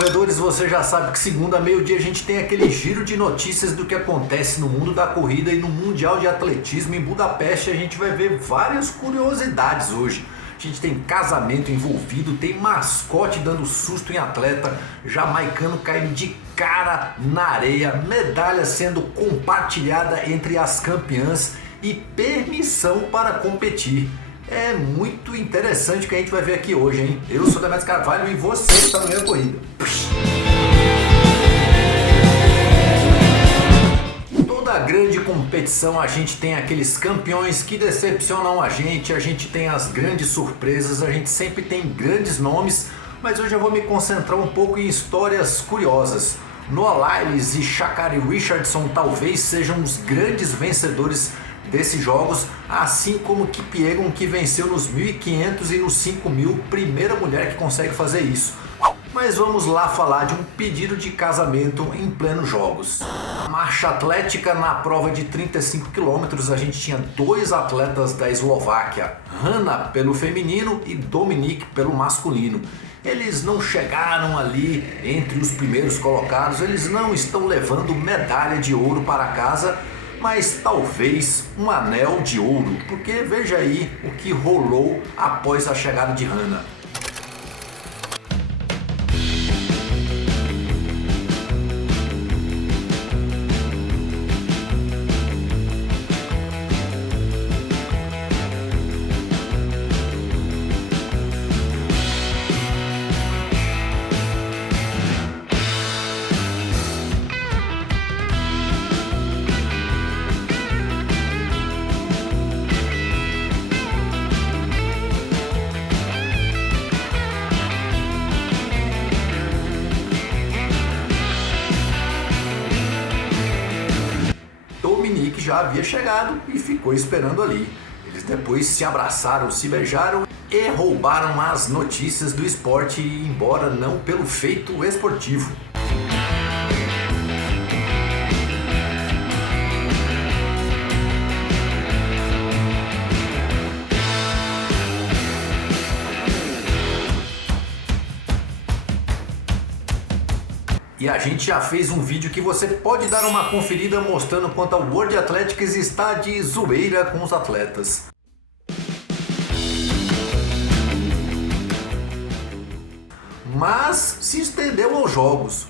corredores, você já sabe que segunda, meio-dia, a gente tem aquele giro de notícias do que acontece no mundo da corrida e no Mundial de Atletismo em Budapeste. A gente vai ver várias curiosidades hoje. A gente tem casamento envolvido, tem mascote dando susto em atleta, jamaicano caindo de cara na areia, medalha sendo compartilhada entre as campeãs e permissão para competir. É muito interessante o que a gente vai ver aqui hoje, hein? Eu sou Demetrios Carvalho e você está no Minha Corrida. Toda grande competição a gente tem aqueles campeões que decepcionam a gente tem as grandes surpresas, a gente sempre tem grandes nomes, mas hoje eu vou me concentrar um pouco em histórias curiosas. Noah Lyles e Sha'Carri Richardson talvez sejam os grandes vencedores desses jogos, assim como Kipyegon, que venceu nos 1.500 e nos 5.000, primeira mulher que consegue fazer isso. Mas vamos lá falar de um pedido de casamento em plenos jogos. Marcha atlética, na prova de 35 km, a gente tinha dois atletas da Eslováquia, Hanna pelo feminino e Dominik pelo masculino. Eles não chegaram ali entre os primeiros colocados, eles não estão levando medalha de ouro para casa, mas talvez um anel de ouro, porque veja aí o que rolou após a chegada de Hanna. Dominik já havia chegado e ficou esperando ali. Eles depois se abraçaram, se beijaram e roubaram as notícias do esporte, embora não pelo feito esportivo. E a gente já fez um vídeo que você pode dar uma conferida mostrando quanto a World Athletics está de zoeira com os atletas. Mas se estendeu aos jogos.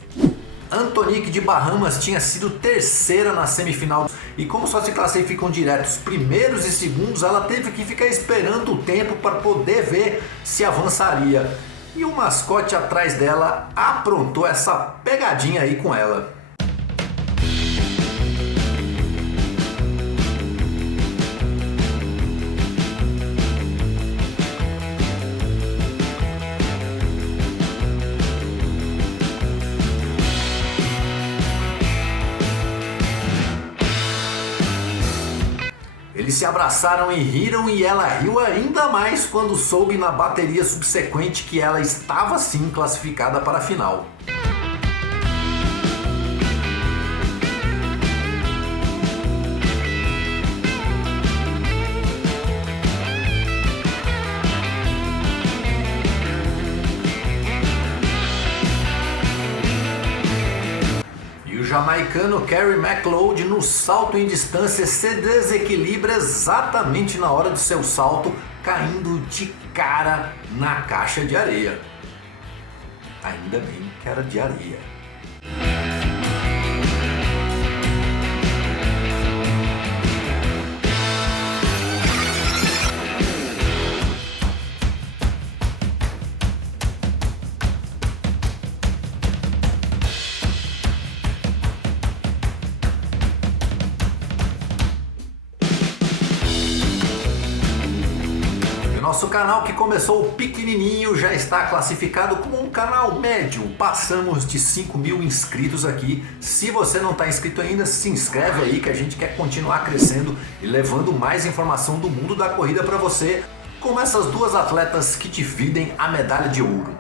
Antonique de Bahamas tinha sido terceira na semifinal e como só se classificam direto os primeiros e segundos, ela teve que ficar esperando o tempo para poder ver se avançaria. E o mascote atrás dela aprontou essa pegadinha aí com ela. Eles se abraçaram e riram e ela riu ainda mais quando soube na bateria subsequente que ela estava sim classificada para a final. O jamaicano Kerry McLeod no salto em distância se desequilibra exatamente na hora do seu salto, caindo de cara na caixa de areia. Ainda bem que era de areia. Nosso canal, que começou pequenininho, já está classificado como um canal médio. Passamos de 5.000 inscritos aqui. Se você não está inscrito ainda, se inscreve aí que a gente quer continuar crescendo e levando mais informação do mundo da corrida para você, como essas duas atletas que dividem a medalha de ouro.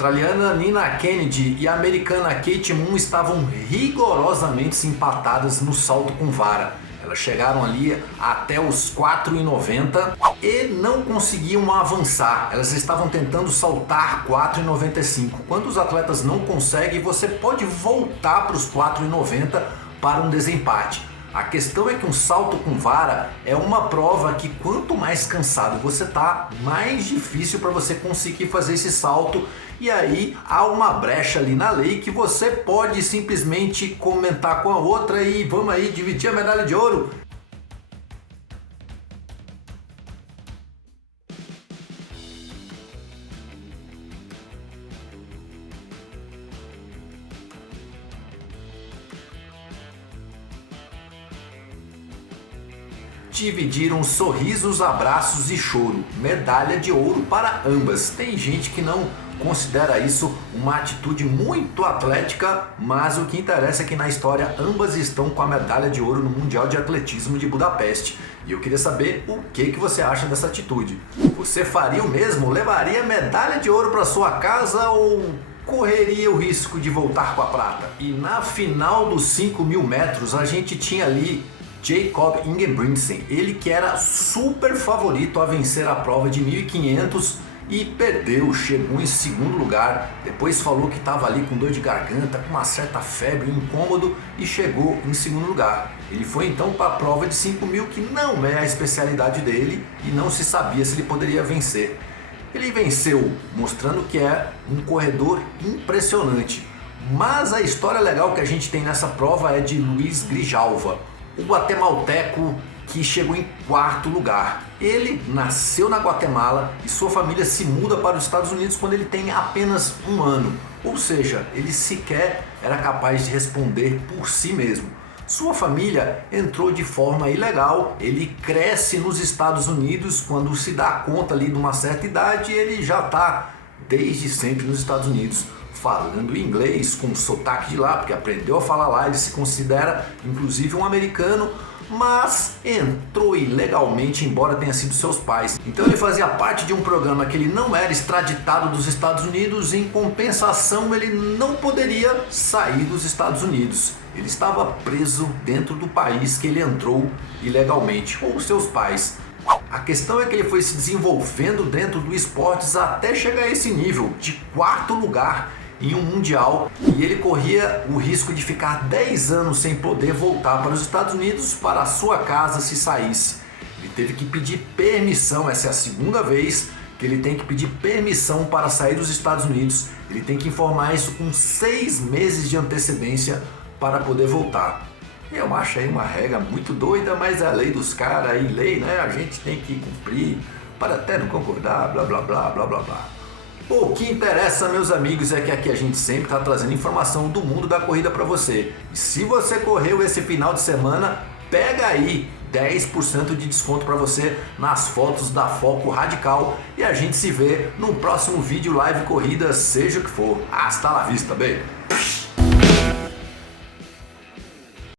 australiana Nina Kennedy e a americana Kate Moon estavam rigorosamente empatadas no salto com vara. Elas chegaram ali até os 4,90 e não conseguiam avançar. Elas estavam tentando saltar 4,95. Quando os atletas não conseguem, você pode voltar para os 4,90 para um desempate. A questão é que um salto com vara é uma prova que quanto mais cansado você tá, mais difícil para você conseguir fazer esse salto. E aí há uma brecha ali na lei que você pode simplesmente comentar com a outra e vamos aí dividir a medalha de ouro. Dividiram sorrisos, abraços e choro. Medalha de ouro para ambas. Tem gente que não considera isso uma atitude muito atlética, mas o que interessa é que na história ambas estão com a medalha de ouro no Mundial de Atletismo de Budapeste. E eu queria saber o que você acha dessa atitude. Você faria o mesmo? Levaria medalha de ouro para sua casa ou correria o risco de voltar com a prata? E na final dos 5.000 metros a gente tinha ali Jacob Ingebrigtsen, ele que era super favorito a vencer a prova de 1.500 e perdeu, chegou em segundo lugar, depois falou que estava ali com dor de garganta, com uma certa febre, um incômodo e chegou em segundo lugar. Ele foi então para a prova de 5.000, que não é a especialidade dele e não se sabia se ele poderia vencer. Ele venceu, mostrando que é um corredor impressionante. Mas a história legal que a gente tem nessa prova é de Luiz Grijalva, o guatemalteco que chegou em quarto lugar. Ele nasceu na Guatemala e sua família se muda para os Estados Unidos quando ele tem apenas 1 ano. Ou seja, ele sequer era capaz de responder por si mesmo. Sua família entrou de forma ilegal, ele cresce nos Estados Unidos, quando se dá conta ali de uma certa idade, ele já está desde sempre nos Estados Unidos, falando inglês com sotaque de lá, porque aprendeu a falar lá, ele se considera inclusive um americano, mas entrou ilegalmente, embora tenha sido seus pais. Então ele fazia parte de um programa que ele não era extraditado dos Estados Unidos, em compensação ele não poderia sair dos Estados Unidos. Ele estava preso dentro do país que ele entrou ilegalmente, ou seus pais. A questão é que ele foi se desenvolvendo dentro do esportes até chegar a esse nível de quarto lugar em um mundial, e ele corria o risco de ficar 10 anos sem poder voltar para os Estados Unidos, para a sua casa, se saísse. Ele teve que pedir permissão, essa é a segunda vez que ele tem que pedir permissão para sair dos Estados Unidos. Ele tem que informar isso com 6 meses de antecedência para poder voltar. Eu acho aí uma regra muito doida, mas é a lei dos caras, e lei, né, a gente tem que cumprir, para até não concordar, blá blá blá blá blá blá. O que interessa, meus amigos, é que aqui a gente sempre está trazendo informação do mundo da corrida para você. E se você correu esse final de semana, pega aí 10% de desconto para você nas fotos da Foco Radical, e a gente se vê no próximo vídeo live corrida, seja o que for. Hasta la vista, bem.